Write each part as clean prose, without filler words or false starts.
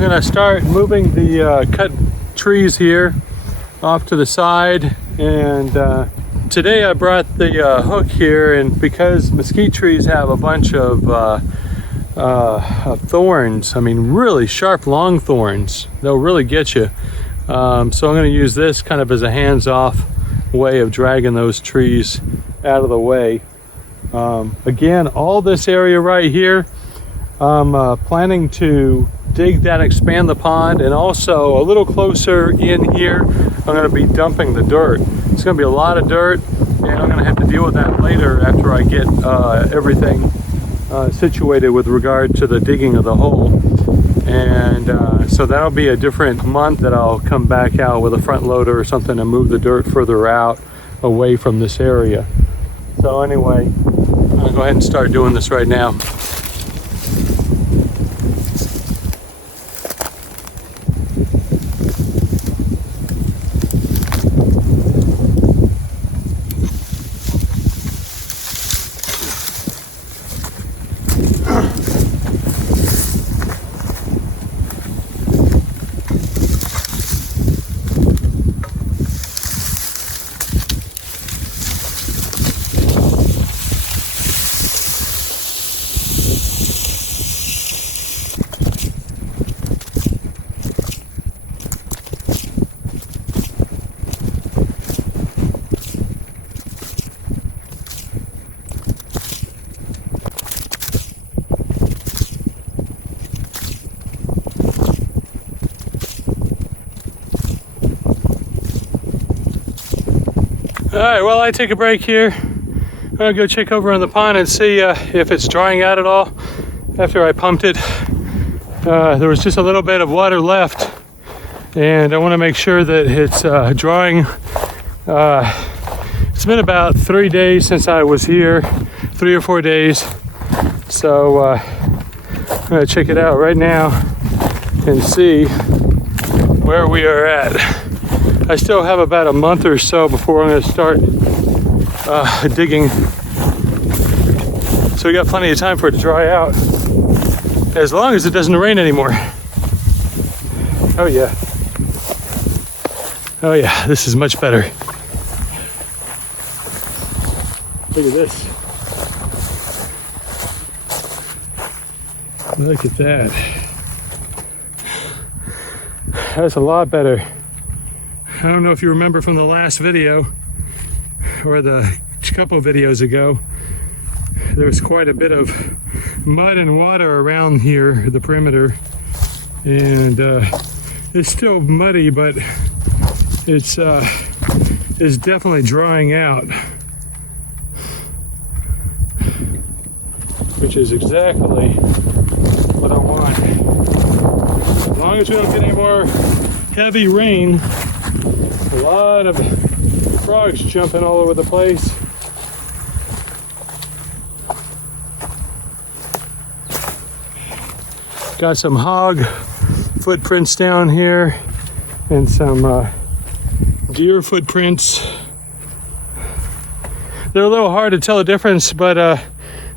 I'm gonna start moving the cut trees here off to the side. And today I brought the hook here, and because mesquite trees have a bunch of thorns, I mean really sharp long thorns, they'll really get you. So I'm going to use this kind of as a hands-off way of dragging those trees out of the way. Again, all this area right here, I'm planning to dig that, expand the pond, and also a little closer in here I'm going to be dumping the dirt. It's going to be a lot of dirt, and I'm going to have to deal with that later after I get everything situated with regard to the digging of the hole. And so that'll be a different month that I'll come back out with a front loader or something and move the dirt further out away from this area. So anyway, I'm going to go ahead and start doing this right now. All right, well, I take a break here. I'm gonna go check over on the pond and see if it's drying out at all. After I pumped it, there was just a little bit of water left, and I want to make sure that it's drying. It's been about 3 days since I was here, 3 or 4 days. So I'm gonna check it out right now and see where we are at. I still have about a month or so before I'm going to start digging. So we got plenty of time for it to dry out, as long as it doesn't rain anymore. Oh yeah. Oh yeah, this is much better. Look at this. Look at that. That's a lot better. I don't know if you remember from the last video or the couple videos ago, there was quite a bit of mud and water around here, the perimeter, and it's still muddy, but it's definitely drying out, which is exactly what I want. As long as we don't get any more heavy rain. A lot of frogs jumping all over the place. Got some hog footprints down here and some deer footprints. They're a little hard to tell the difference, but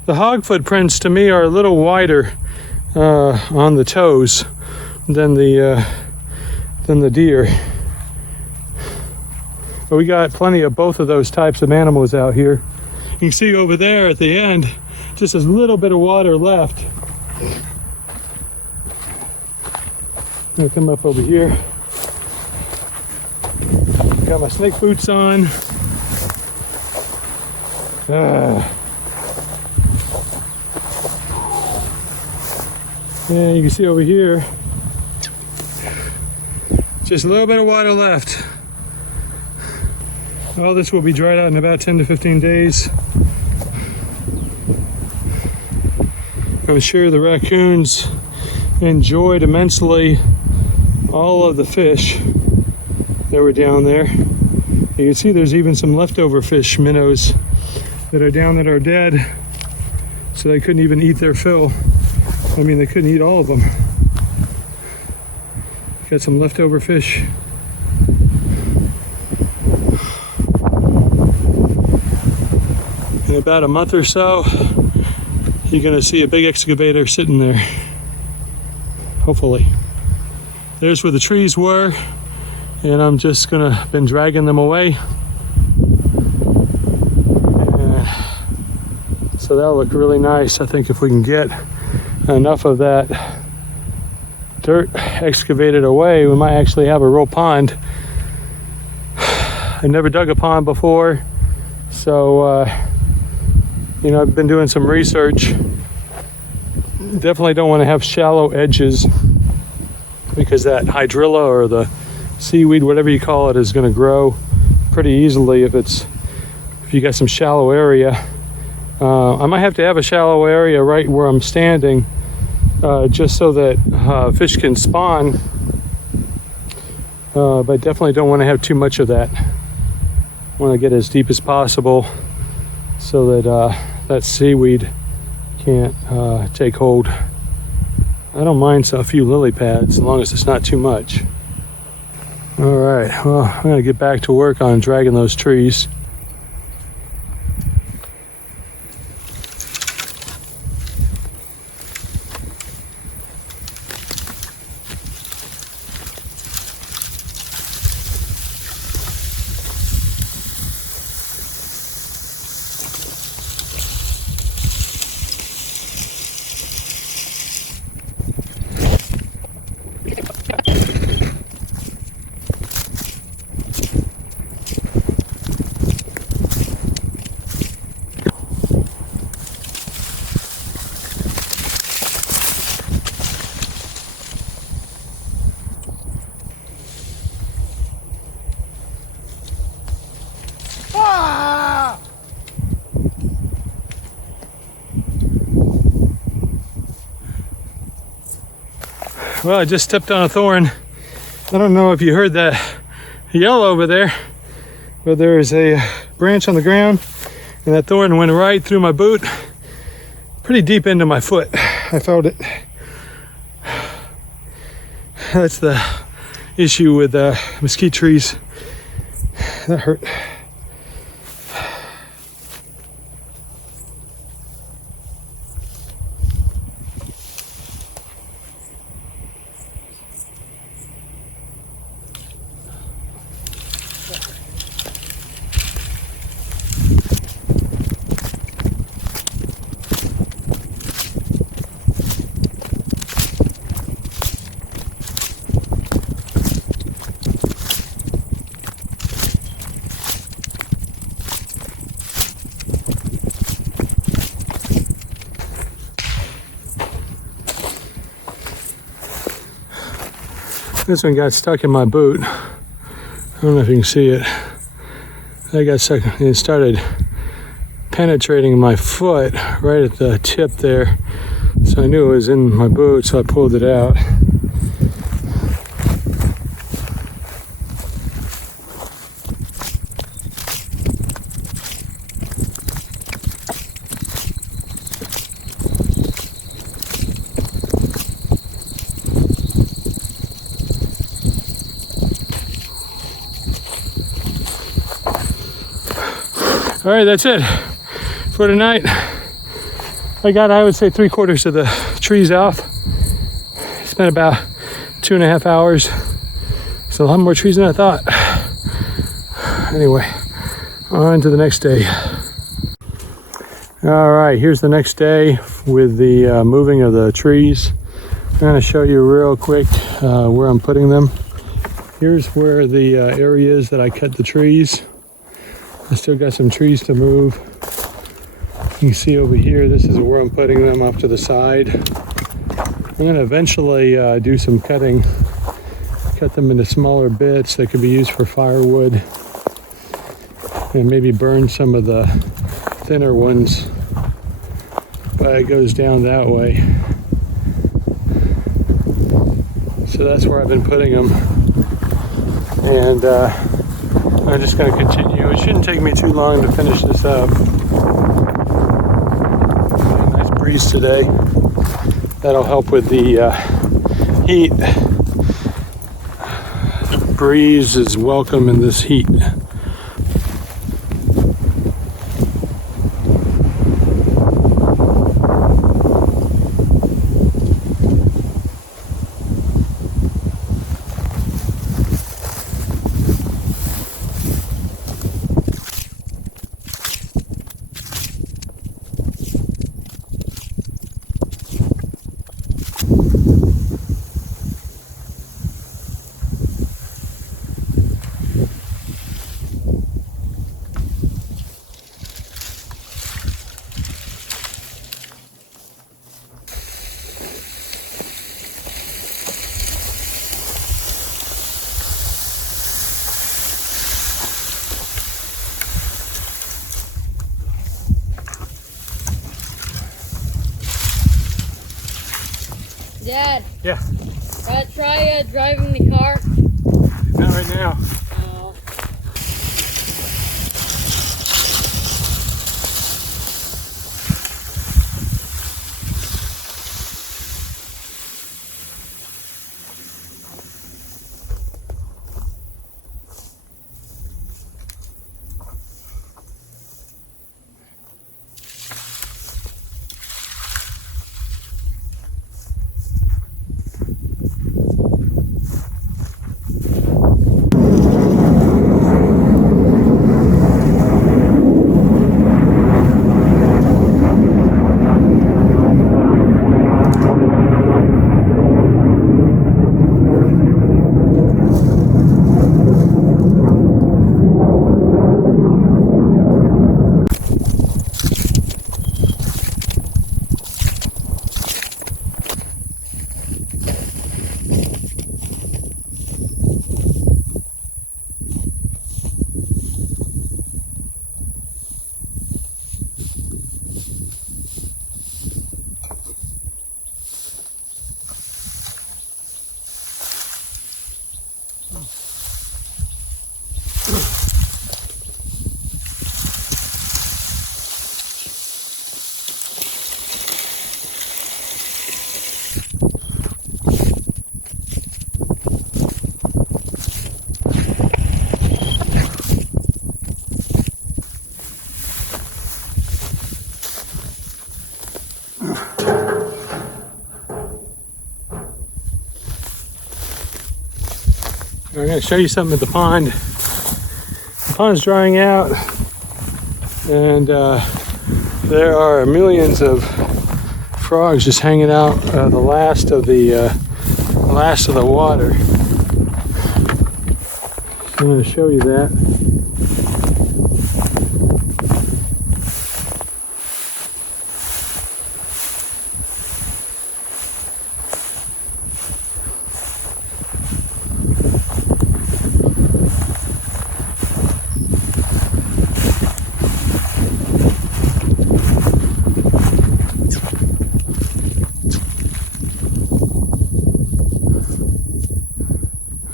the hog footprints to me are a little wider on the toes than the deer. But we got plenty of both of those types of animals out here. You can see over there at the end, just a little bit of water left. I'm gonna come up over here. Got my snake boots on. And you can see over here, just a little bit of water left. All this will be dried out in about 10 to 15 days. I'm sure the raccoons enjoyed immensely all of the fish that were down there. You can see there's even some leftover fish, minnows, that are down that are dead, so they couldn't even eat their fill. I mean, they couldn't eat all of them. Got some leftover fish. In about a month or so, you're going to see a big excavator sitting there, hopefully. there's where the trees were, and I'm just gonna been dragging them away. And so that'll look really nice. I think if we can get enough of that dirt excavated away, we might actually have a real pond. I never dug a pond before, so you know, I've been doing some research. Definitely don't want to have shallow edges, because that hydrilla or the seaweed, whatever you call it, is going to grow pretty easily if you got some shallow area. I might have to have a shallow area right where I'm standing, just so that fish can spawn, but definitely don't want to have too much of that. I want to get as deep as possible so that that seaweed can't take hold. I don't mind a few lily pads as long as it's not too much. All right, well, I'm gonna get back to work on dragging those trees. Well, I just stepped on a thorn. I don't know if you heard that yell over there, but there is a branch on the ground, and that thorn went right through my boot, pretty deep into my foot. I felt it. That's the issue with mesquite trees. That hurt. This one got stuck in my boot. I don't know if you can see it. I got stuck and it started penetrating my foot right at the tip there. So I knew it was in my boot, so I pulled it out. All right, that's it for tonight. I got, I would say, 3/4 of the trees off. Spent about 2.5 hours. So a lot more trees than I thought. Anyway, on to the next day. All right, here's the next day with the moving of the trees. I'm gonna show you real quick where I'm putting them. Here's where the area is that I cut the trees. I still got some trees to move. You can see over here, this is where I'm putting them off to the side. I'm going to eventually do some cutting, cut them into smaller bits that could be used for firewood, and maybe burn some of the thinner ones, but it goes down that way. So that's where I've been putting them, and I'm just going to continue. It shouldn't take me too long to finish this up. Nice breeze today. That'll help with the heat. Breeze is welcome in this heat. Dad. Yeah. Try driving the car. Not right now. No. I'm going to show you something at the pond. The pond's drying out, and there are millions of frogs just hanging out the last of the water. I'm going to show you that.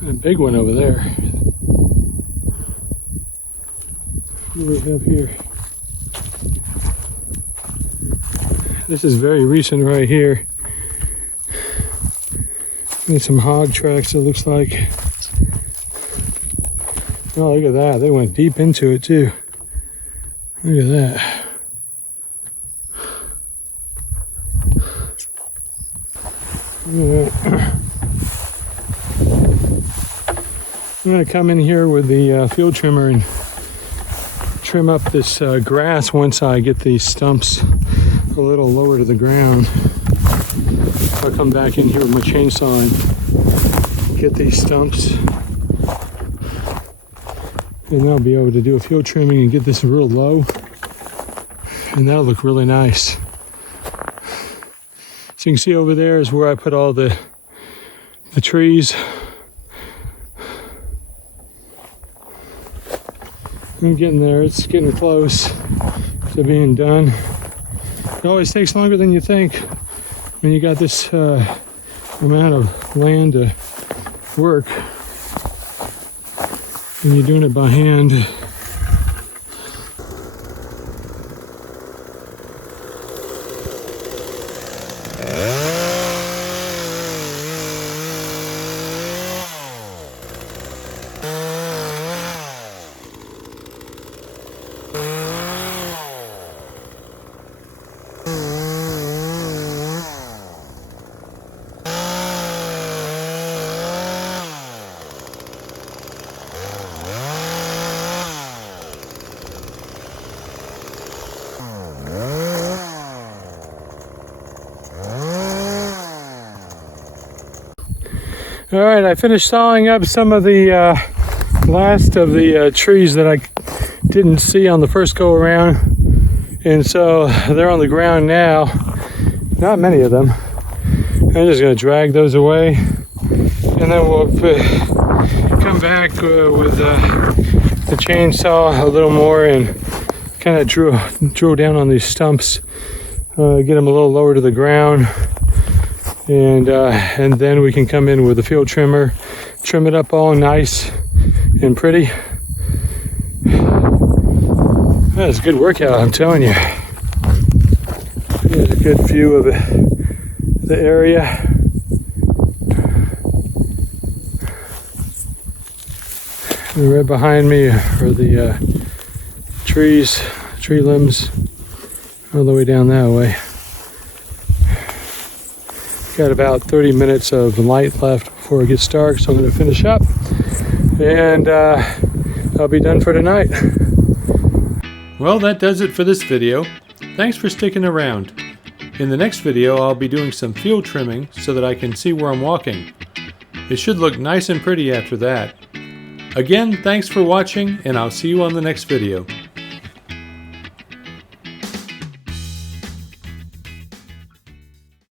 A big one over there. What do we have here? This is very recent right here. Got some hog tracks, it looks like. Oh, look at that. They went deep into it too. Look at that. Look at that. I'm going to come in here with the field trimmer and trim up this grass once I get these stumps a little lower to the ground. I'll come back in here with my chainsaw and get these stumps, and I'll be able to do a field trimming and get this real low, and that'll look really nice. So you can see over there is where I put all the trees. I'm getting there, it's getting close to being done. It always takes longer than you think when you got this amount of land to work and you're doing it by hand. All right, I finished sawing up some of the last of the trees that I didn't see on the first go around, and so they're on the ground now. Not many of them. I'm just going to drag those away, and then we'll come back with the chainsaw a little more and kind of drill down on these stumps, get them a little lower to the ground, and then we can come in with a field trimmer, trim it up all nice and pretty. That's a good workout, I'm telling you. Here's a good view of the area. And right behind me are the trees, tree limbs, all the way down that way. Got about 30 minutes of light left before it gets dark, so I'm going to finish up, and I'll be done for tonight. Well, that does it for this video. Thanks for sticking around. In the next video, I'll be doing some field trimming so that I can see where I'm walking. It should look nice and pretty after that. Again, thanks for watching, and I'll see you on the next video.